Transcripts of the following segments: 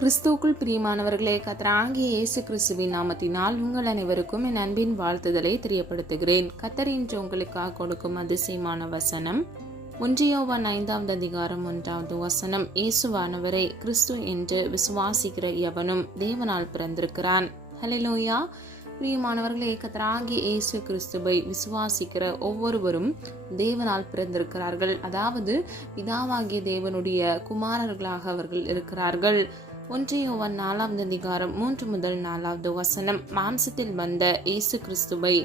கிறிஸ்துவுக்குள் பிரியமானவர்களே, கர்த்தராகிய இயேசு கிறிஸ்துவின் நாமத்தினால் உங்கள் அனைவருக்கும் என் அன்பின் வாழ்த்துதலை தெரியப்படுத்துகிறேன். கர்த்தர் இன்று உங்களுக்காக கொடுக்கும் அதிசயமான வசனம் 1 யோவான் 5 அதிகாரம் 1 வசனம். இயேசுவானவரை கிறிஸ்து என்று விசுவாசிக்கிற எவனும் தேவனால் பிறந்திருக்கிறான். ஹல்லேலூயா. பிரியமானவர்களே, கர்த்தராகிய இயேசு கிறிஸ்துவை விசுவாசிக்கிற ஒவ்வொருவரும் தேவனால் பிறந்திருக்கிறார்கள். அதாவது பிதாவாகிய தேவனுடைய குமாரர்களாக அவர்கள் இருக்கிறார்கள். 1 யோவான் 4 அதிகாரம் 3 முதல் 4 வசனம். மாம்சத்தில் வந்த இயேசு கிறிஸ்துவை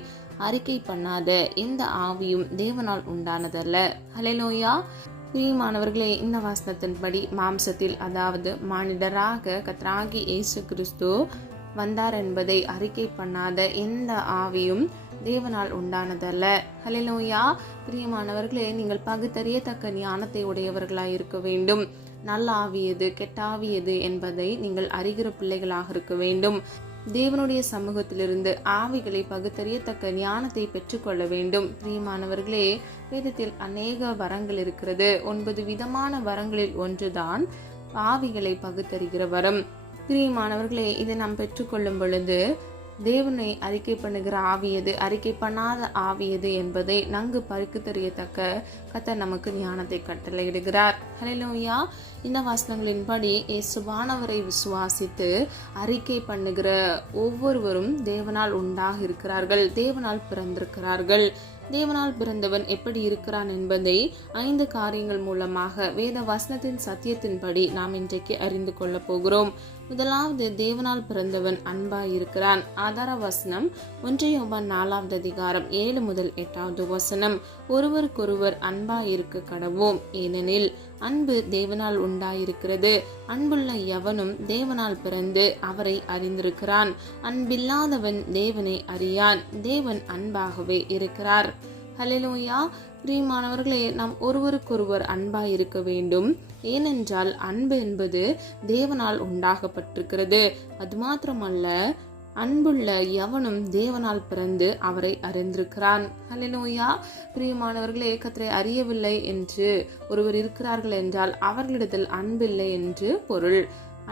அறிக்கை பண்ணாத எந்த ஆவியும் தேவனால் உண்டானதல்ல. ஹல்லேலூயா. பிரியமானவர்களே, இந்த வசனத்தின்படி மாம்சத்தில் அதாவது மனிதராக கர்த்தராகிய இயேசு கிறிஸ்து வந்தார் என்பதை அறிக்கை பண்ணாத எந்த ஆவியும் தேவனால் உண்டானதல்ல. ஹல்லேலூயா. பிரியமானவர்களே, நீங்கள் பகுத்தறியத்தக்க ஞானத்தை உடையவர்களாய் இருக்க வேண்டும். நல்ல ஆவி எது, கெட்ட ஆவி எது என்பதை நீங்கள் அறிகிற பிள்ளைகளாக இருக்க வேண்டும். தேவனுடைய சமூகத்திலிருந்து ஆவிகளை பகுத்தறியத்தக்க ஞானத்தை பெற்றுக்கொள்ள வேண்டும். பிரியமானவர்களே, வேதத்தில் அநேக வரங்கள் இருக்கிறது. 9 விதமான வரங்களில் ஒன்றுதான் ஆவிகளை பகுத்தறிகிற வரம். பிரியமானவர்களே, இதை நாம் பெற்றுக்கொள்ளும் பொழுது தேவனை அறிக்கை பண்ணுகிற ஆவியது, அறிக்கை பண்ணாத ஆவியது என்பதை நன்கு பறிக்கு தெரியத்தக்க கர்த்தர் நமக்கு ஞானத்தை கட்டளையிடுகிறார். ஹல்லேலூயா. இந்த வசனங்களின்படி இயேசுவானவரை விசுவாசித்து அறிக்கை பண்ணுகிற ஒவ்வொருவரும் தேவனால் உண்டாக இருக்கிறார்கள், தேவனால் பிறந்திருக்கிறார்கள். தேவனால் பிறந்தவன் எப்படி இருக்கிறான் என்பதை 5 காரியங்கள் மூலமாக வேத வசனத்தின் சத்தியத்தின்படி நாம் இன்றைக்கு அறிந்து கொள்ள போகிறோம். முதலாவது, தேவனால் பிறந்தவன் அன்பாய் இருக்கிறான். ஆதார வசனம் 1 யோவான் 4 அதிகாரம் 7 முதல் 8 வசனம். ஒருவருக்கொருவர் அன்பாய் இருக்க கடவோம், ஏனெனில் அன்பு தேவனால் உண்டாயிருக்கிறது. அன்புள்ள எவனும் தேவனால் பிறந்து அவரை அறிந்திருக்கிறான். அன்பில்லாதவன் தேவனை அறியான், தேவன் அன்பாகவே இருக்கிறார். ஹல்லேலூயா. பிரியமானவர்களே, நாம் ஒருவருக்கொருவர் அன்பாய் இருக்க வேண்டும். ஏனென்றால் அன்பு என்பது தேவனால் உண்டாகப்பட்டிருக்கிறது. அது மாத்திரமல்ல, அன்புள்ள எவனும் தேவனால் பிறந்து அவரை அறிந்திருக்கிறான். ஹல்லேலூயா. பிரியமானவர்களே, கர்த்தரை அறியவில்லை என்று ஒருவர் இருக்கிறார்கள் என்றால் அவர்களிடத்தில் அன்பில்லை என்று பொருள்.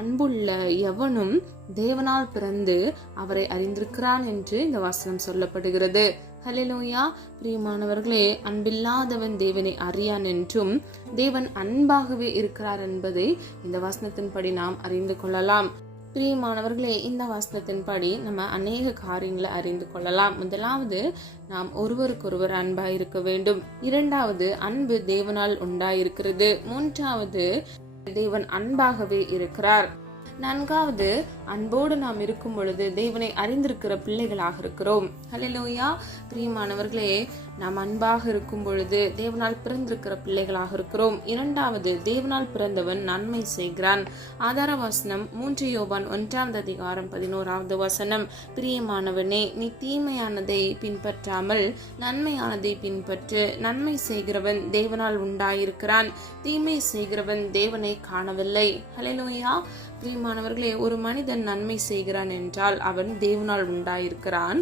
அன்புள்ள எவனும் தேவனால் பிறந்து அவரை அறிந்திருக்கிறான் என்று இந்த வசனம் சொல்லப்படுகிறது. ஹல்லேலூயா. பிரியமானவர்களே, அன்பில்லாதவன் தேவனை அறியான் என்றும் தேவன் அன்பாகவே இருக்கிறார் என்பதை இந்த வசனத்தின்படி நாம் அறிந்து கொள்ளலாம். பிரியமானவர்களே, இந்த வசனத்தின்படி நம்ம அநேக காரியங்களை அறிந்து கொள்ளலாம். முதலாவது, நாம் ஒருவருக்கொருவர் அன்பாய் இருக்க வேண்டும். இரண்டாவது, அன்பு தேவனால் உண்டாயிருக்கிறது. மூன்றாவது, தேவன் அன்பாகவே இருக்கிறார். நான்காவது, அன்போடு நாம் இருக்கும் பொழுது தேவனை அறிந்திருக்கிற பிள்ளைகளாக இருக்கிறோம். ஹல்லேலூயா. பிரியமானவர்களே, நாம் அன்பாக இருக்கும் பொழுது தேவனால் பிறந்திருக்கிற பிள்ளைகளாக இருக்கிறோம். இரண்டாவது, தேவனால் பிறந்தவன் நன்மை செய்கிறான். ஆதார வசனம் 3 யோவான் 1 அதிகாரம் 11 வசனம். பிரியமானவனே, நீ தீமையானதை பின்பற்றாமல் நன்மையானதை பின்பற்று. நன்மை செய்கிறவன் தேவனால் உண்டாயிருக்கிறான், தீமை செய்கிறவன் தேவனை காணவில்லை. ஹல்லேலூயா. பிரியமானவர்களே, ஒரு மனிதன் நன்மை செய்கிறான் என்றால் அவன் தேவனால் உண்டாயிருக்கிறான்,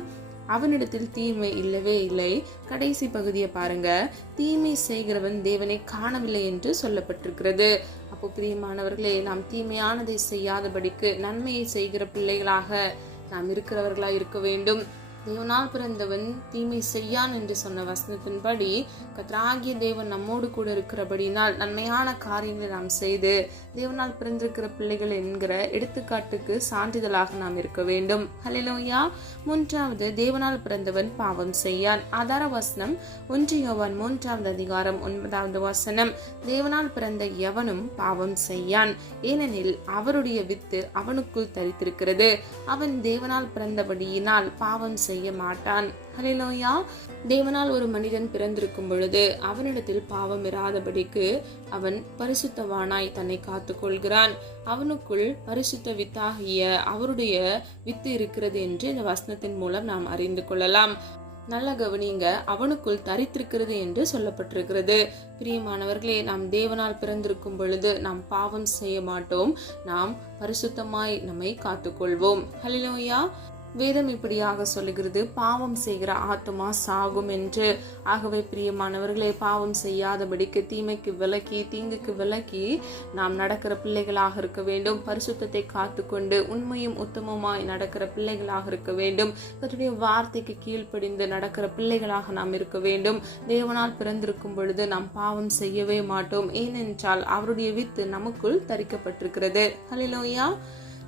அவனிடத்தில் தீமை இல்லவே இல்லை. கடைசி பகுதியை பாருங்க, தீமை செய்கிறவன் தேவனை காணவில்லை என்று சொல்லப்பட்டிருக்கிறது. அப்போ பிரியமானவர்களே, நாம் தீமையானதை செய்யாதபடிக்கு நன்மையை செய்கிற பிள்ளைகளாக நாம் இருக்கிறவர்களாக இருக்க வேண்டும். தேவனால் பிறந்தவன் தீமை செய்யான் என்று சொன்ன வசனத்தின்படி கர்த்தராகிய தேவன் நம்மோடு கூட இருக்கிறபடினால் நன்மையான காரியங்களை நாம் செய்து தேவனால் பிறந்திருக்கிற பிள்ளைகள் என்கிற எடுத்துக்காட்டுக்கு சான்றிதழாக நாம் இருக்க வேண்டும். ஹல்லேலூயா. மூன்றாவது, தேவனால் பிறந்தவன் பாவம் செய்யான். ஆதார வசனம் 1 யோவான் 3 அதிகாரம் 9 வசனம். தேவனால் பிறந்த எவனும் பாவம் செய்யான், ஏனெனில் அவருடைய வித்து அவனுக்குள் தரித்திருக்கிறது. அவன் தேவனால் பிறந்தபடியினால் பாவம் செய்ய மாட்டான். ஹல்லேலூயா. தேவனால் ஒரு மனிதன் பிறந்திருக்கும் பொழுது அவனிடத்தில் பாவம் இராதபடிக்கு அவன் பரிசுத்தவானாய் தன்னை காத்துக் கொள்கிறான். அவனுக்குள் பரிசுத்த வித்தாகிய அவருடைய வித்து இருக்கிறது என்று இந்த வசனத்தின் மூலம் நாம் அறிந்து கொள்ளலாம். நல்ல கவனிங்க, அவனுக்குள் தரித்திருக்கிறது என்று சொல்லப்பட்டிருக்கிறது. பிரியமானவர்களே, நாம் தேவனால் பிறந்திருக்கும் பொழுது நாம் பாவம் செய்ய மாட்டோம், நாம் பரிசுத்தமாய் நம்மை காத்துக்கொள்வோம். ஹல்லேலூயா. வேதம் இப்படியாக சொல்லுகிறது, பாவம் செய்கிற ஆத்துமா சாகும் என்று. ஆகவே பிரியமானவர்களே, பாவம் செய்யாதபடிக்கு தீமைக்கு விலக்கி தீங்குக்கு விலக்கி நாம் நடக்கிற பிள்ளைகளாக இருக்க வேண்டும். பரிசுத்தத்தை காத்துக்கொண்டு உண்மையும் உத்தமமாய் நடக்கிற பிள்ளைகளாக இருக்க வேண்டும். கர்த்தருடைய வார்த்தைக்கு கீழ்ப்படிந்து நடக்கிற பிள்ளைகளாக நாம் இருக்க வேண்டும். தேவனால் பிறந்திருக்கும் பொழுது நாம் பாவம் செய்யவே மாட்டோம். ஏனென்றால் அவருடைய வித்து நமக்குள் தரிக்கப்பட்டிருக்கிறது. ஹல்லேலூயா.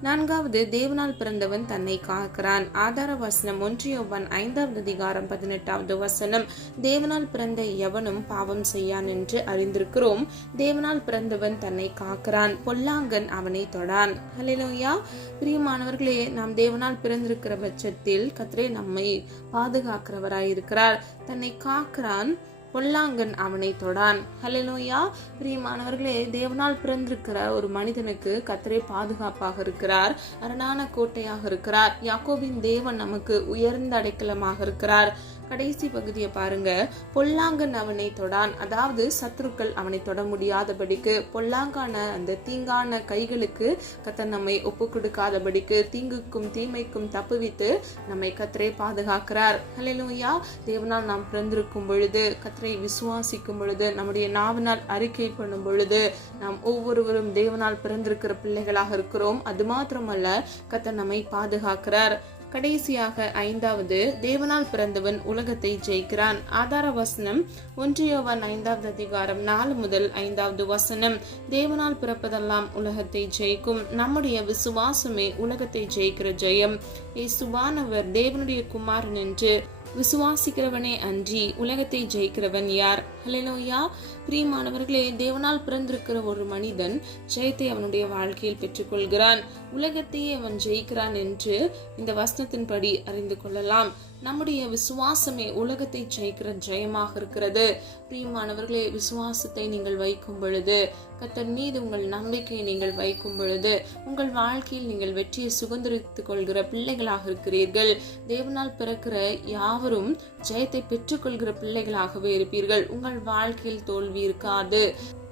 4வது, தேவனால் பிறந்தவன் தன்னை காக்கிறான். ஆதார வசனம் 1 யோவான் 5வது அதிகாரம் 18வது வசனம். தேவனால் பிறந்த எவனும் பாவம் செய்யான் என்று அறிந்திருக்கிறோம். தேவனால் பிறந்தவன் தன்னை காக்கிறான், பொல்லாங்கன் அவனை தொடான். ஹல்லேலூயா. பிரியமானவர்களே, நாம் தேவனால் பிறந்திருக்கிற பட்சத்தில் கர்த்தரே நம்மை பாதுகாக்கிறவராயிருக்கிறார். தன்னை காக்கிறான், பொல்லாங்கன் அவனை தொடான். ஹல்லேலூயா. பிரியமானவர்களே, தேவனால் பிறந்திருக்கிற ஒரு மனிதனுக்கு கர்த்தரே பாதுகாப்பாக இருக்கிறார், அரணான கோட்டையாக இருக்கிறார். யாக்கோபின் தேவன் நமக்கு உயர்ந்த அடைக்கலமாக இருக்கிறார். கடைசி பகுதியை பாருங்க, பொல்லாங்கன் அவனை தொடான். அதாவது சத்துருக்கள் அவனை தொட முடியாதபடிக்கு, பொல்லாங்கான அந்த தீங்கான கைகளுக்கு கர்த்தர் நம்மை ஒப்பு கொடுக்காதபடிக்கு, தீங்குக்கும் தீமைக்கும் தப்புவித்து நம்மை கர்த்தரே பாதுகாக்கிறார். ஹல்லேலூயா. தேவனால் நாம் பிறந்திருக்கும் பொழுது, கர்த்தரை விசுவாசிக்கும் பொழுது, நம்முடைய நாவினால் அறிக்கை பண்ணும் பொழுது நாம் ஒவ்வொருவரும் தேவனால் பிறந்திருக்கிற பிள்ளைகளாக இருக்கிறோம். அது மாத்திரமல்ல, கர்த்தர் நம்மை பாதுகாக்கிறார். கடைசியாக 5வது, தேவனால் பிறந்தவன் உலகத்தை ஜெயிக்கிறான். ஆதார வசனம் 1 யோவான் 5வது அதிகாரம் 4 முதல் 5வது வசனம். தேவனால் பிறப்பதெல்லாம் உலகத்தை ஜெயிக்கும். நம்முடைய விசுவாசமே உலகத்தை ஜெயிக்கிற ஜெயம். இயேசுவானவர் தேவனுடைய குமாரன் என்று விசுவாசிக்கிறவனே அன்றி உலகத்தை ஜெயிக்கிறவன் யார்? ஹல்லேலூயா. பிரியமானவர்களே, தேவனால் பிறந்திருக்கிற ஒரு மனிதன் ஜெயத்தை அவனுடைய வாழ்க்கையில் பெற்றுக்கொள்கிறான். உலகத்தையே அவன் ஜெயிக்கிறான் என்று இந்த வசனத்தின்படி அறிந்து கொள்ளலாம். நம்முடைய விசுவாசமே உலகத்தை ஜெயிக்கிற ஜெயமாக இருக்கிறது. பிரியமானவர்களே, விசுவாசத்தை நீங்கள் வைக்கும் பொழுது, கர்த்தர் மீது உங்கள் நம்பிக்கையை நீங்கள் வைக்கும் பொழுது, உங்கள் வாழ்க்கையில் நீங்கள் வெற்றியை சுதந்திரித்துக் கொள்கிற பிள்ளைகளாக இருக்கிறீர்கள். தேவனால் பிறக்கிற யாவரும் ஜெயத்தை பெற்றுக்கொள்கிற பிள்ளைகளாகவே இருப்பீர்கள். உங்கள் வாழ்க்கையில் தோல்வி இருக்காது.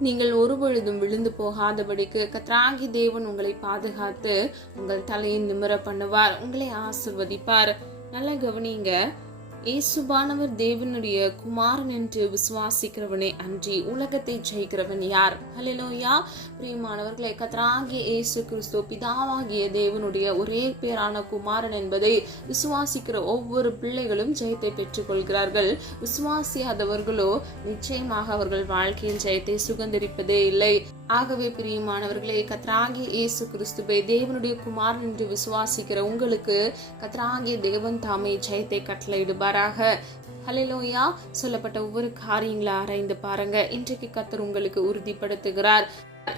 நீங்கள் ஒருபொழுதும் விழுந்து போகாதபடிக்கு கர்த்தராகிய தேவன் உங்களை பாதுகாத்து உங்கள் தலையை நிமிர பண்ணுவார், உங்களை ஆசிர்வதிப்பார். நல்லா கவனிங்க. இயேசுவானவர் தேவனுடைய குமாரன் என்று விசுவாசிக்கிறவனே அன்றி உலகத்தை ஜெயிக்கிறவன் யார்? ஹல்லேலூயா. பிரியமானவர்களே, கர்த்தராகிய இயேசு கிறிஸ்து பிதாவாகிய தேவனுடைய ஒரே பேரான குமாரன் என்பதை விசுவாசிக்கிற ஒவ்வொரு பிள்ளைகளும் ஜெயத்தை பெற்றுக் கொள்கிறார்கள். விசுவாசியாதவர்களோ நிச்சயமாக அவர்கள் வாழ்க்கையில் ஜெயத்தை சுதந்திரிப்பதே இல்லை. ஆகவே பிரியமானவர்களே, கர்த்தராகிய இயேசு கிறிஸ்துவை தேவனுடைய குமாரன் என்று விசுவாசிக்கிற உங்களுக்கு கர்த்தராகிய தேவன் தாமே ஜெயத்தை கட்டளையிடுவாராக. ஹல்லேலூயா. சொல்லப்பட்ட ஒவ்வொரு காரியங்களை ஆராய்ந்து பாருங்க. இன்றைக்கு கர்த்தர் உங்களுக்கு உறுதிப்படுத்துகிறார்.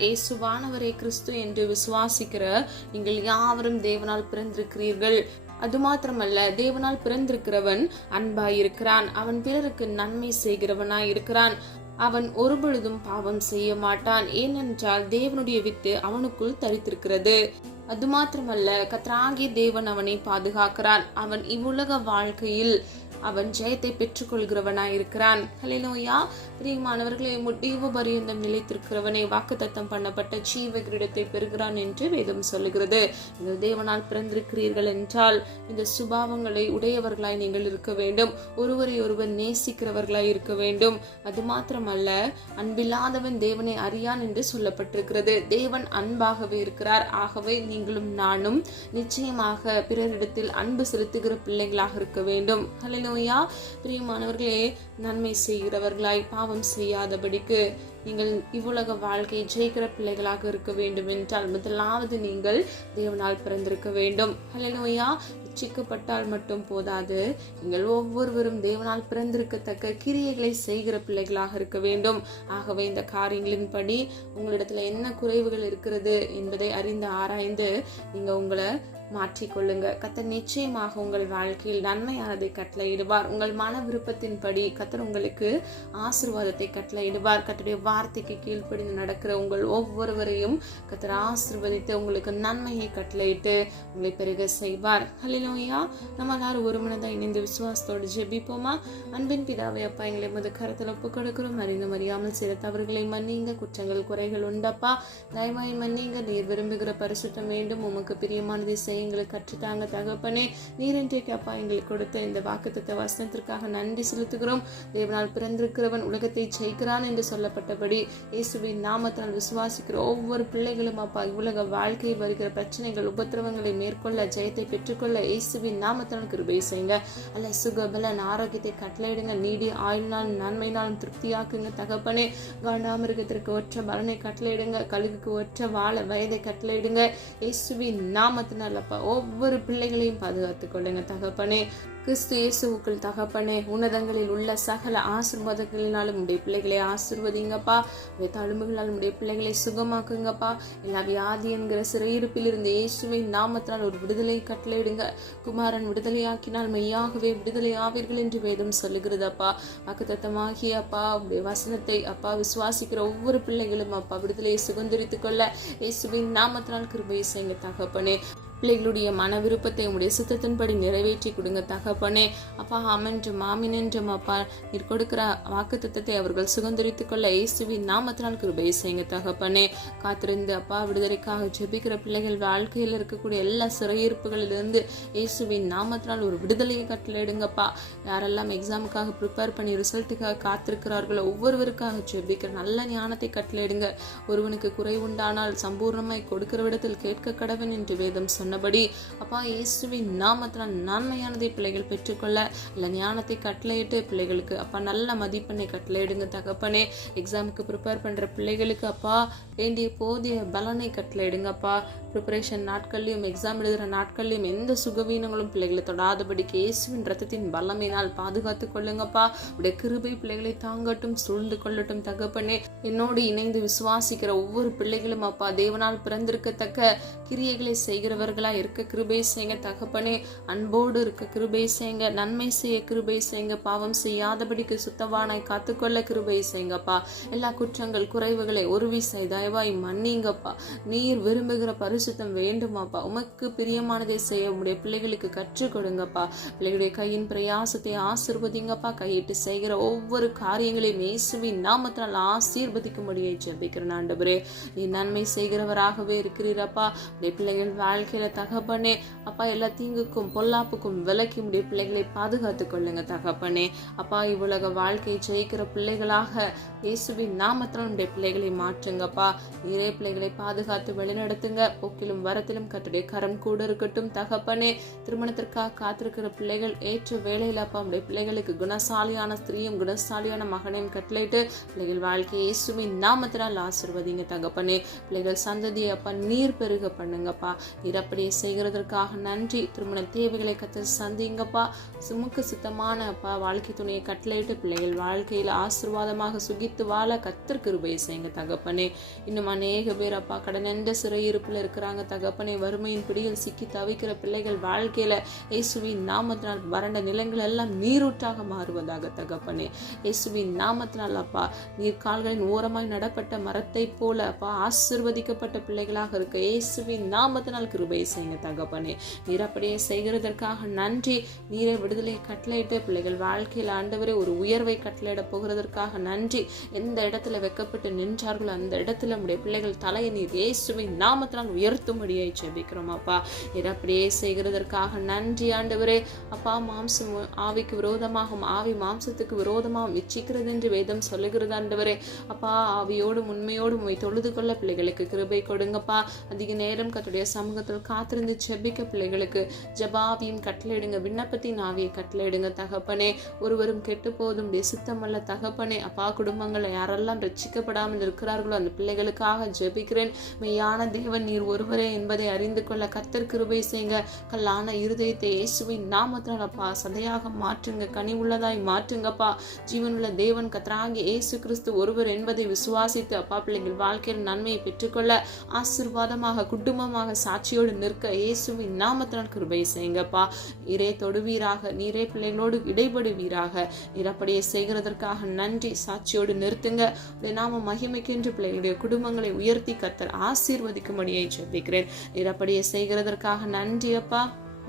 இயேசுவானவரே கிறிஸ்து என்று விசுவாசிக்கிற நீங்கள் யாவரும் தேவனால் பிறந்திருக்கிறீர்கள். அது மாத்திரமல்ல, தேவனால் பிறந்திருக்கிறவன் அன்பாயிருக்கிறான். அவன் பிறருக்கு நன்மை செய்கிறவனாய் இருக்கிறான். அவன் ஒருபொழுதும் பாவம் செய்ய மாட்டான். ஏனென்றால் தேவனுடைய வித்து அவனுக்குள் தரித்திருக்கிறது. அது மாத்திரமல்ல, கர்த்தராகிய தேவன் அவனை பாதுகாக்கிறான். அவன் இவ்வுலக வாழ்க்கையில் அவன் ஜெயத்தை பெற்றுக்கொள்கிறவனாய் இருக்கிறான். ஹல்லேலூயா. பிரியமானவர்களே, முடிவு பரியந்தம் நிலைத்திருக்கிறவனே வாக்குத்தத்தம் பண்ணப்பட்ட ஜீவ கிரீடத்தை பெறுகிறான் என்று வேதம் சொல்லுகிறது. நீங்கள் தேவனால் பிறந்திருக்கிறீர்கள் என்றால் இந்த சுபாவங்களை உடையவர்களாய் நீங்கள் இருக்க வேண்டும். ஒருவரை ஒருவர் நேசிக்கிறவர்களாய் இருக்க வேண்டும். அது மாத்திரமல்ல, அன்பில்லாதவன் தேவனை அறியான் என்று சொல்லப்பட்டிருக்கிறது. தேவன் அன்பாகவே இருக்கிறார். ஆகவே நீங்களும் நானும் நிச்சயமாக பிறரிடத்தில் அன்பு செலுத்துகிற பிள்ளைகளாக இருக்க வேண்டும். ஹல்லேலூயா. பிரியமானவர்களே, நன்மை செய்கிறவர்களாய் பாவம் செய்யாதபடிக்கு நீங்கள் இவ்வுலக வாழ்க்கையை ஜெயிக்கிற பிள்ளைகளாக இருக்க வேண்டும் என்றால் முதலாவது நீங்கள் தேவனால் பிறந்திருக்க வேண்டும். ஹல்லேலூயா. ரட்சிக்கப்பட்டால் மட்டும் போதாது, நீங்கள் ஒவ்வொருவரும் தேவனால் பிறந்திருக்கத்தக்க கிரியைகளை செய்கிற பிள்ளைகளாக இருக்க வேண்டும். ஆகவே இந்த காரியங்களின்படி உங்களிடத்துல என்ன குறைவுகள் இருக்கிறது என்பதை அறிந்து ஆராய்ந்து நீங்க உங்களை மாற்றிக்கொள்ளுங்க. கர்த்தர் நிச்சயமாக உங்கள் வாழ்க்கையில் நன்மையானதை கட்டளையிடுவார். உங்கள் மன விருப்பத்தின்படி கர்த்தர் உங்களுக்கு ஆசீர்வாதத்தை கட்டளையிடுவார். கர்த்தருடைய வார்த்தைக்கு கீழ்ப்படிந்து நடக்கிற உங்கள் ஒவ்வொருவரையும் கர்த்தர் ஆசீர்வதித்து உங்களுக்கு நன்மையை கட்டளையிட்டு உங்களை பெருக செய்வார். ஹல்லேலூயா. நம்ம எல்லாரும் ஒரு மனதாக இணைந்து விசுவாசத்தோடு ஜெபிப்போமா? அன்பின் பிதாவே, அப்பா, எங்களை எமது கரத்தில் ஒப்புக் கொடுக்கிறோம். அறிந்தும் அறியாமல் சில தவறுகளை மன்னிங்க. குற்றங்கள் குறைகள் உண்டப்பா, தயவாய் மன்னிங்க. நீர் விரும்புகிற பரிசுத்தம் வேண்டும், உமக்கு பிரியமானதை செய்ய எங்களுக்கு கற்றுத்தாங்க தகப்பனே. நீர் இன்றைக்கு அப்பா எங்களுக்கு கொடுத்த இந்த வாக்குத்தத்த வசனத்திற்காக நன்றி செலுத்துகிறோம். தேவனால் பிறந்திருக்கிறவன் உலகத்தை ஜெயிக்கிறான் என்று சொல்லப்பட்டபடி இயேசுவின் நாமத்தால் விசுவாசிக்கிற ஒவ்வொரு பிள்ளைகளும் அப்பா உலக வாழ்க்கையில் வருகிற பிரச்சனைகள் உபத்திரவங்களை மேற்கொள்ள ஜெயத்தை பெற்றுக்கொள்ள இயேசுவின் நாமத்தால் கிருபை செய்யுங்க. அல்ல சுகபலன் ஆரோக்கியத்தை கட்டளையிடுங்க. நீடி ஆயுள்னாலும் நன்மையினாலும் திருப்தியாக்குங்க தகப்பனே. காண்டாமிருகத்திற்கு ஒற்ற பலனை கட்டளையிடுங்க. கழுகுக்கு ஒற்ற வாழ வயதை கட்டளையிடுங்க. இயேசுவின் நாமத்தினால் அப்பா ஒவ்வொரு பிள்ளைகளையும் பாதுகாத்துக் கொள்ளுங்க தகப்பனே. கிறிஸ்து இயேசுவுக்குள் தகப்பனே, உன்னதங்களில் உள்ள சகல ஆசீர்வாதங்களினாலும் உடைய பிள்ளைகளை ஆசீர்வதிங்கப்பா. தழும்புகளால் உடைய பிள்ளைகளை சுகமாக்குங்கப்பா. எல்லா வியாதி என்கிற சிறையிருப்பில் இருந்து இயேசுவின் நாமத்தினால் ஒரு விடுதலை கட்டளையிடுங்க. குமாரன் விடுதலையாக்கினால் மெய்யாகவே விடுதலை ஆவீர்கள் என்று வேதம் சொல்லுகிறதப்பா. வாக்குத்தத்தமாகிய அப்பா உடைய வசனத்தை அப்பா விசுவாசிக்கிற ஒவ்வொரு பிள்ளைகளும் அப்பா விடுதலையை சுதந்திரித்துக் கொள்ள இயேசுவின் நாமத்தினால் கிருபை செய்யுங்க தகப்பனே. பிள்ளைகளுடைய மன விருப்பத்தை உடைய சித்தத்தின்படி நிறைவேற்றி கொடுங்க தகப்பனே. அப்பா அமென்றும் மாமினென்றும் அப்பா நீர் கொடுக்கிற வாக்குத்தத்தத்தை அவர்கள் சுதந்திரித்துக் கொள்ள இயேசுவின் நாமத்தினால் கிருபை செய்யுங்க தகப்பனே. காத்திருந்து அப்பா விடுதலைக்காக ஜெபிக்கிற பிள்ளைகள் வாழ்க்கையில் இருக்கக்கூடிய எல்லா சிறையிருப்புகளிலிருந்து இயேசுவின் நாமத்தினால் ஒரு விடுதலையை கட்டளையிடுங்கப்பா. யாரெல்லாம் எக்ஸாமுக்காக ப்ரிப்பேர் பண்ணி ரிசல்ட்டுக்காக காத்திருக்கிறார்களோ ஒவ்வொருவருக்காக ஜெபிக்கிற நல்ல ஞானத்தை கட்டளையிடுங்க. ஒருவனுக்கு குறை உண்டானால் சம்பூர்ணமாய் கொடுக்கிற விடத்தில் கேட்க கடவன் என்று வேதம் சொன்னபடி அப்பா இயேசுவின் நாமத்தினால் நன்மையானதை பிள்ளைகள் பெற்றுக்கொள்ள இல்ல ஞானத்தை கட்டளையிட்டு பிள்ளைகளுக்கு அப்பா நல்ல மதிப்பெண்ணை கட்டளையிடுங்க தகப்பனே. எக்ஸாமுக்கு ப்ரிப்பேர் பண்ற பிள்ளைகளுக்கு அப்பா வேண்டிய போதிய பலனை கட்டளையிடுங்கப்பா. ப்ரிப்பரேஷன் நாட்கள்லையும் எக்ஸாம் எழுதுகிற நாட்கள்லையும் எந்த சுகவீனங்களும் பிள்ளைகளை தொடாதபடிக்கு இயேசுவின் ரத்தத்தின் வல்லமையினால் பாதுகாத்து கொள்ளுங்கப்பா. உடைய கிருபை பிள்ளைகளை தாங்கட்டும், சூழ்ந்து கொள்ளட்டும் தகப்பனே. என்னோடு இணைந்து விசுவாசிக்கிற ஒவ்வொரு பிள்ளைகளும் அப்பா தேவனால் பிறந்திருக்கத்தக்க கிரியைகளை செய்கிறவர்களா இருக்க கிருபை செய்யுங்க தகப்பனே. அன்போடு இருக்க கிருபை செய்யுங்க. நன்மை செய்ய கிருபை செய்யுங்க. பாவம் செய்யாதபடிக்கு சுத்தவானாய் காத்துக்கொள்ள கிருபை செய்யுங்கப்பா. எல்லா குற்றங்கள் குறைவுகளை ஒரு விசை தயவாய் மன்னிங்கப்பா. நீர் விரும்புகிற பரிசுத்தம் வேண்டுமாப்பா. உமக்கு பிரியமானதை செய்ய உடைய பிள்ளைகளுக்கு கற்றுக் கொடுங்கப்பா. பிள்ளைகளுடைய கையின் பிரயாசத்தை ஆசீர்வதிங்கப்பா. கையிட்டு செய்கிற ஒவ்வொரு காரியங்களையும் இயேசுவின் நாமத்தினால் ஆசீர்வதிக்கும்படியை ஜெபிக்கிறேன் ஆண்டவரே. நீ நன்மை செய்கிறவராகவே இருக்கிறீரப்பா. உடைய பிள்ளைகள் வாழ்க்கையில தகப்பனே அப்பா எல்லா தீங்குக்கும் பொல்லாப்புக்கும் விலக்கி உடைய பிள்ளைகளை பாதுகாத்துக் கொள்ளுங்க தகப்பனே. அப்பா இவ்வுலக வாழ்க்கை ஜெயிக்கிற பிள்ளைகளாக இயேசுவின் நாமத்தினால் உடைய பிள்ளைகளை மாற்றுங்கப்பா. நீரே பிள்ளைகளை பாதுகாத்து வழிநடத்துங்க. போக்கிலும் வரத்திலும் கர்த்தருடைய கரம் கூட இருக்கட்டும் தகப்பனே. திருமணத்திற்காக காத்திருக்கிற பிள்ளைகள் ஏற்ற வேளையில் அப்பா உடைய பிள்ளைகளுக்கு குணசாலியான ஸ்திரீயும் குணசாலியான மகனையும் கட்டளையிட்டு பிள்ளைகள் வாழ்க்கையை இயேசுவின் நாமத்தினால் ஆசீர்வதிங்க தகப்பனே. பிள்ளைகள் சந்ததியை அப்பா நீர் பெருக பண்ணுங்கப்பா. நீர் அப்படியே செய்கிறதற்காக நன்றி. திருமண தேவைகளை கத்த சந்திங்கப்பா. சுமுக்கு சுத்தமான அப்பா வாழ்க்கை துணையை கட்டளையிட்டு பிள்ளைகள் வாழ்க்கையில் ஆசீர்வாதமாக சுகித்து வாழ கத்தர் கிருபை செய்யுங்க தகப்பனே. இன்னும் அநேக பேர் அப்பா கடனென்ற சிறையிருப்பில் இருக்கிறாங்க தகப்பனே. வறுமையின் பிடியில் சிக்கி தவிக்கிற பிள்ளைகள் வாழ்க்கையில இயேசுவின் நாமத்தினால் வறண்ட நிலங்கள் எல்லாம் நீரூற்றாக மாறுவதாக தகப்பனே. இயேசுவின் நாமத்தினால் அப்பா நீர் கால்களின் ஓரமாய் நடப்பட்ட மரத்தை போல அப்பா ஆசீர்வதிக்கப்பட்ட பிள்ளைகளாக இருக்க இயேசுவின் நாமத்தினால் கிருபை செய்யுங்க தகப்பனே. நீர் அப்படியே செய்கிறதற்காக நன்றி. நீரை விடுதலை கட்டளையிட்டு பிள்ளைகள் வாழ்க்கையில் ஆண்டவரே ஒரு உயர்வை கட்டளையிட போகிறதற்காக நன்றி. எந்த இடத்துல வெக்கப்பட்டு நின்றார்களோ அந்த இடத்துல நம்முடைய பிள்ளைகள் தலையை நீர் இயேசுவின் நாமத்தினால் உயர்த்தும்படியை ஜெபிக்கிறோம் அப்பா. நீர் அப்படியே செய்கிறதற்காக நன்றி ஆண்டவரே. அப்பா மாம்சம் ஆவிக்கு விரோதமாகும், ஆவி மாம்சத்துக்கு விரோதமாகவும் இச்சிக்கிறது என்று வேதம் சொல்லுகிறது ஆண்டவரே. அப்பா ஆவியோடும் உண்மையோடும் தொழுது கொள்ள பிள்ளைகளுக்கு கிருபை கொடுங்கப்பா. அதிக நேரம் கர்த்தருடைய சமூகத்தில் காத்திருந்து ஜெபிக்க பிள்ளைகளுக்கு ஜபாவியும் கட்டளையிடுங்க. விண்ணப்பத்தின் ஆவியை கட்டளையிடுங்க தகப்பனே. ஒருவரும் கெட்டு போதும் சித்தமல்ல தகப்பனே. அப்பா குடும்பங்களை யாரெல்லாம் ரட்சிக்கப்படாமல் இருக்கிறார்களோ அந்த பிள்ளைகளுக்காக ஜெபிக்கிறேன். மெய்யான தேவன் நீர் ஒருவரே என்பதை அறிந்து கொள்ள கர்த்தர் கிருபை செய்யுங்க. கல்லான இருதயத்தை இயேசுவின் நாமத்தினால் அப்பா சதையாக மாற்றுங்க. கனி உள்ளதாய் மாற்றுங்கப்பா. ஜீவனுள்ள தேவன் கர்த்தராகிய இயேசு கிறிஸ்து ஒருவர் என்பதை விசுவாசித்து அப்பா பிள்ளைகள் வாழ்க்கையில் நன்மையை பெற்றுக்கொள்ள ஆசீர்வாதமாக குடும்பமாக சாட்சியோடு நிற்க இயேசுவின் நாமத்தினால் கிருபை செய்யுங்கப்பா. நீரே தொடுவீராக, நீரே பிள்ளைகளோடு இடைபடுவீராக. நீர் அப்படியே செய்கிறதற்காக நன்றி. சாட்சியோடு நிறுத்துங்க. நாம மகிமைக்கென்று பிள்ளைகளுடைய குடும்பங்களை உயர்த்தி கர்த்தர் ஆசீர்வதிக்கும்படியை ஜெபிக்கிறேன். நீர் அப்படியே செய்கிறதற்காக நன்றி அப்பா.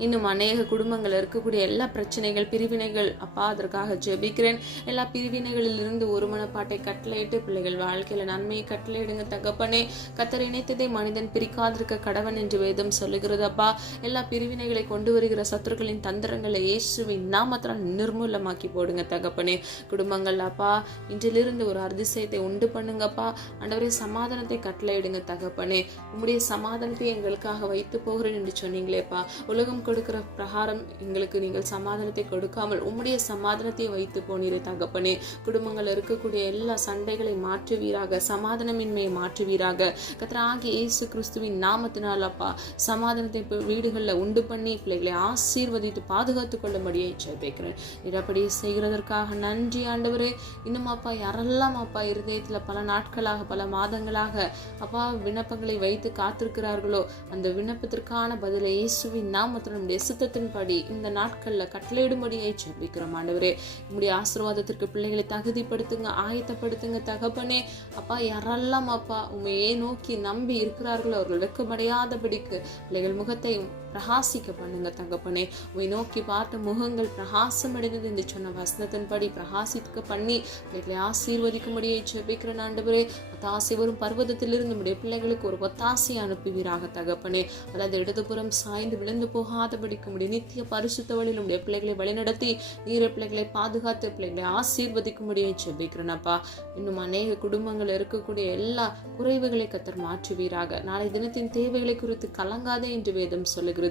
இன்னும் அநேக குடும்பங்கள் இருக்கக்கூடிய எல்லா பிரச்சனைகள், பிரிவினைகள் அப்பா அதற்காக ஜெபிக்கிறேன். எல்லா பிரிவினைகளிலிருந்து ஒரு மனப்பாட்டை கட்டளையிட்டு பிள்ளைகள் வாழ்க்கையில நன்மையை கட்டளையிடுங்க தகப்பனே. கர்த்தர் இணைத்ததை மனிதன் பிரிக்காதிருக்க கடவன் என்று வேதம் சொல்லுகிறது அப்பா. எல்லா பிரிவினைகளை கொண்டு வருகிற சத்துருக்களின் தந்திரங்களை இயேசுவின் நாமத்தால் நிர்மூலமாக்கி போடுங்க தகப்பனே. குடும்பங்கள் அப்பா இன்றிலிருந்து ஒரு அதிசயத்தை உண்டு பண்ணுங்கப்பா. ஆண்டவரே சமாதானத்தை கட்டளையிடுங்க தகப்பனே. உம்முடைய சமாதானத்தை எங்களுக்காக வைத்து போகிறேன் என்று சொன்னீங்களேப்பா. உலகம் கொடுக்கிற பிரகாரம் எங்களுக்கு நீங்கள் சமாதானத்தை கொடுக்காமல் உம்முடைய சமாதானத்தை வைத்து போனீரே தகப்பனே. குடும்பங்கள் இருக்கக்கூடிய எல்லா சண்டைகளை மாற்றுவீராக, சமாதானமின்மையை மாற்றுவீராக. கர்த்தராகிய இயேசு கிறிஸ்துவின் நாமத்தினால் அப்பா சமாதானத்தை வீடுகளில் உண்டு பண்ணி பிள்ளைகளை ஆசீர்வதித்து பாதுகாத்துக் கொள்ளும்படியை ஜெபிக்கிறேன். அப்படி செய்கிறதற்காக நன்றி ஆண்டவரே. இன்னும் அப்பா யாரெல்லாம் அப்பா இருதயத்தில் பல நாட்களாக பல மாதங்களாக அப்பா விண்ணப்பங்களை வைத்து காத்திருக்கிறார்களோ அந்த விண்ணப்பத்திற்கான பதிலை இயேசுவின் நாமத்தில் நம்முடைய சித்தத்தின்படி இந்த நாட்கள்ல கட்டளையிடும்படியை ஜெபிக்கிறோம் ஆண்டவரே. நம்முடைய ஆசீர்வாதத்திற்கு பிள்ளைகளை தகுதிப்படுத்துங்க, ஆயத்தப்படுத்துங்க தகப்பனே. அப்பா யாரெல்லாம் அப்பா உண்மையே நோக்கி நம்பி இருக்கிறார்களோ அவர்கள் வெட்கமடையாதபடிக்கு பிள்ளைகள் முகத்தை பிரகாசிக்க பண்ணுங்க தகப்பனே. உண்மை நோக்கி பார்த்த முகங்கள் பிரகாசம் அடைந்தது என்று சொன்ன வசனத்தின்படி பிரகாசிக்க பண்ணி பிள்ளைகளை ஆசீர்வதிக்கும்படியை ஜெபிக்கிறேன் ஆண்டவரே. ஒத்தாசை வரும் பர்வதத்திலிருந்து நம்முடைய பிள்ளைகளுக்கு ஒரு ஒத்தாசை அனுப்புவீராக தகப்பனே. அதாவது இடதுபுறம் சாய்ந்து விழுந்து போகாதபடிக்கு முடிய நித்திய பரிசுத்த வழியில் நம்முடைய பிள்ளைகளை வழிநடத்தி நீர பிள்ளைகளை பாதுகாத்து பிள்ளைகளை ஆசீர்வதிக்கும்படியை ஜெபிக்கிறேன் அப்பா. இன்னும் அநேக குடும்பங்கள் இருக்கக்கூடிய எல்லா குறைவுகளை கர்த்தர் மாற்றுவீராக. நாளை தினத்தின் தேவைகளை குறித்து கலங்காதே என்று வேதம் சொல்லுகிறது.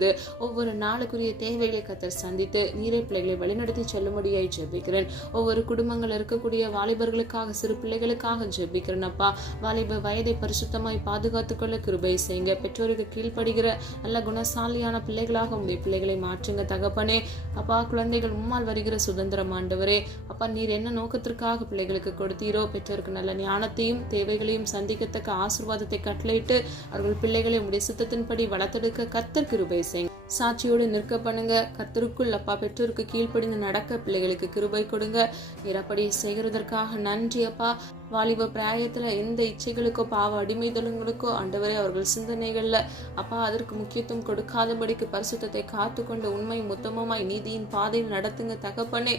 ஒவ்வொரு நாளுக்குரிய தேவைகளை கர்த்தர் சந்தித்து நீரே பிள்ளைகளை வழிநடத்தி செல்லும்படியாய் ஜெபிக்கிறேன். ஒவ்வொரு குடும்பங்கள் இருக்கக்கூடிய வாலிபர்களுக்காக சிறு பிள்ளைகளுக்காக ஜெபிக்கிறேன் அப்பா. வாலிப வயதை பரிசுத்தமாய் பாதுகாத்துக் கொள்ள கிருபை செய்யுங்க. பெற்றோருக்கு கீழ்ப்படுகிற நல்ல குணசாலியான பிள்ளைகளாக உங்களுடைய பிள்ளைகளை மாற்றுங்க தகப்பனே. அப்பா குழந்தைகள் உம்மால் வருகிற சுதந்திரம் ஆண்டவரே. அப்பா நீர் என்ன நோக்கத்திற்காக பிள்ளைகளுக்கு கொடுத்தீரோ பெற்றோருக்கு நல்ல ஞானத்தையும் தேவைகளையும் சந்திக்கத்தக்க ஆசீர்வாதத்தை கட்டளையிட்டு அவர்கள் பிள்ளைகளை உங்களுடைய சித்தத்தின்படி வளர்த்தெடுக்க கர்த்தர் கிருபை செய்யுங்க. சாட்சியோடு நிற்க பண்ணுங்க. கர்த்தருக்குள் அப்பா பெற்றோருக்கு கீழ்ப்படிந்து நடக்க பிள்ளைகளுக்கு கிருபை கொடுங்க. அப்படி செய்கிறதற்காக நன்றி அப்பா. வாலிப பிராயத்துல எந்த இச்சைகளுக்கோ பாவ அடிமைதலுங்களுக்கோ ஆண்டவரே அவர்கள் சிந்தனைகள்ல அப்பா அதற்கு முக்கியத்துவம் கொடுக்காதபடிக்கு பரிசுத்தத்தை காத்துக்கொண்டு உண்மை உத்தமமாய் நீதியின் பாதையில் நடத்துங்க தகப்பனே.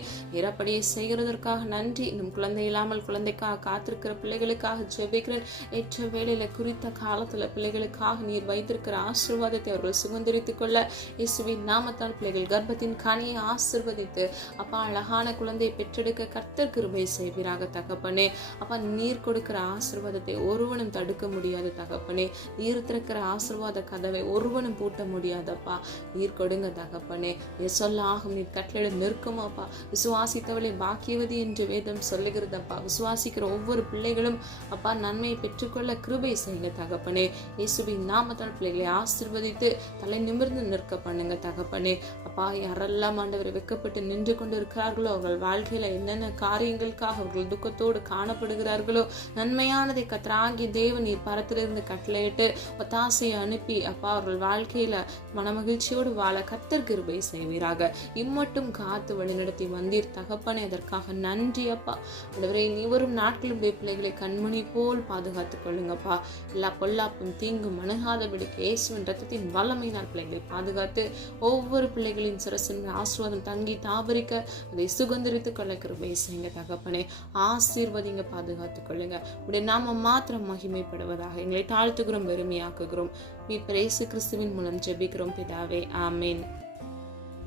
அப்படி செய்கிறதற்காக நன்றி. நம் குழந்தை இல்லாமல் குழந்தைக்காக காத்திருக்கிற பிள்ளைகளுக்காக ஜெபிக்கிறேன். ஏற்ற வேளையில குறித்த காலத்துல பிள்ளைகளுக்காக நீர் வைத்திருக்கிற ஆசீர்வாதத்தை அவர்கள் சுதந்திரித்துக் கொள்ள இயேசுவின் நாமத்தால் பிள்ளைகள் கர்ப்பத்தின் கனியை ஆசீர்வதித்து அப்பா அழகான குழந்தையை பெற்றெடுக்க கர்த்தர் கிருபை செய்வீராக தகப்பனே. அப்பா நீர் கொடுக்கிற ஆசீர்வாதத்தை ஒருவனும் தடுக்க முடியாது தகப்பனே. நீர் திறக்கிற ஆசீர்வாத கதவை ஒருவனும் பூட்ட முடியாதப்பா. நீர் கொடுங்க தகப்பனே. சொல்ல ஆகும் நீர் கட்டளை நிற்குமாப்பா. விசுவாசித்தவளை பாக்கியவதி என்று வேதம் சொல்லுகிறதப்பா. விசுவாசிக்கிற ஒவ்வொரு பிள்ளைகளும் அப்பா நன்மையை பெற்றுக்கொள்ள கிருபை செய்யுங்க தகப்பனே. இயேசுவின் நாமத்தால் பிள்ளைகளை ஆசீர்வதித்து தலை நிமிர்ந்து நிற்க பண்ணுங்க தகப்பனே. அப்பா யாரெல்லாம் ஆண்டவரை வெட்கப்பட்டு நின்று கொண்டு இருக்கிறார்களோ அவர்கள் வாழ்க்கையில என்னென்ன காரியங்களுக்காக அவர்கள் துக்கத்தோடு காணப்படுகிறார்களோ நன்மையானதை கர்த்தராகிய தேவன் நீர் பரத்திலிருந்து கட்டளையிட்டு ஒத்தாசையை அனுப்பி அப்பா அவர்கள் வாழ்க்கையில மனமகிழ்ச்சியோடு வாழ கர்த்தர் கிருபை செய்வீராக. இம்மட்டும் காத்து வழிநடத்தி வந்தீர் தகப்பனே. அதற்காக நன்றி அப்பா. ஆண்டவரே நீ வரும் நாட்களும் பிள்ளைகளை கண்மணி போல் பாதுகாத்துக் கொள்ளுங்கப்பா. எல்லா பொல்லாப்பும் தீங்கும் அணுகாதபடிக்கு இயேசுவின் ரத்தத்தின் வல்லமையினால் பிள்ளைகளை பாதுகாத்து ஒவ்வொரு பிள்ளைகளின் சிரசின் ஆசீர்வாதம் தங்கி தாபரிக்க அதை சுதந்திரித்துக் கொள்ள கிருபை செய்யுங்க தகப்பனே. ஆசீர்வதிங்க, பாதுகாத்துக் கொள்ளுங்க. உடைய நாம மாத்திரம் மகிமைப்படுவதாக எங்களை தாழ்த்துகிறோம், பெருமையாக்குகிறோம். மீட்பர் இயேசு கிறிஸ்துவின் மூலம் ஜெபிக்கிறோம் பிதாவே, ஆமேன்.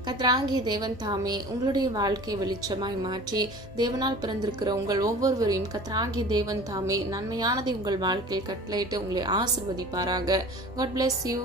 கர்த்தராகிய தேவன் தாமே உங்களுடைய வாழ்க்கையை வெளிச்சமாய் மாற்றி தேவனால் பிறந்திருக்கிற உங்கள் ஒவ்வொருவரையும் கர்த்தராகிய தேவன் தாமே நன்மையானதை உங்கள் வாழ்க்கையில் கட்டளையிட்டு உங்களை ஆசீர்வதிப்பாராக. God bless you.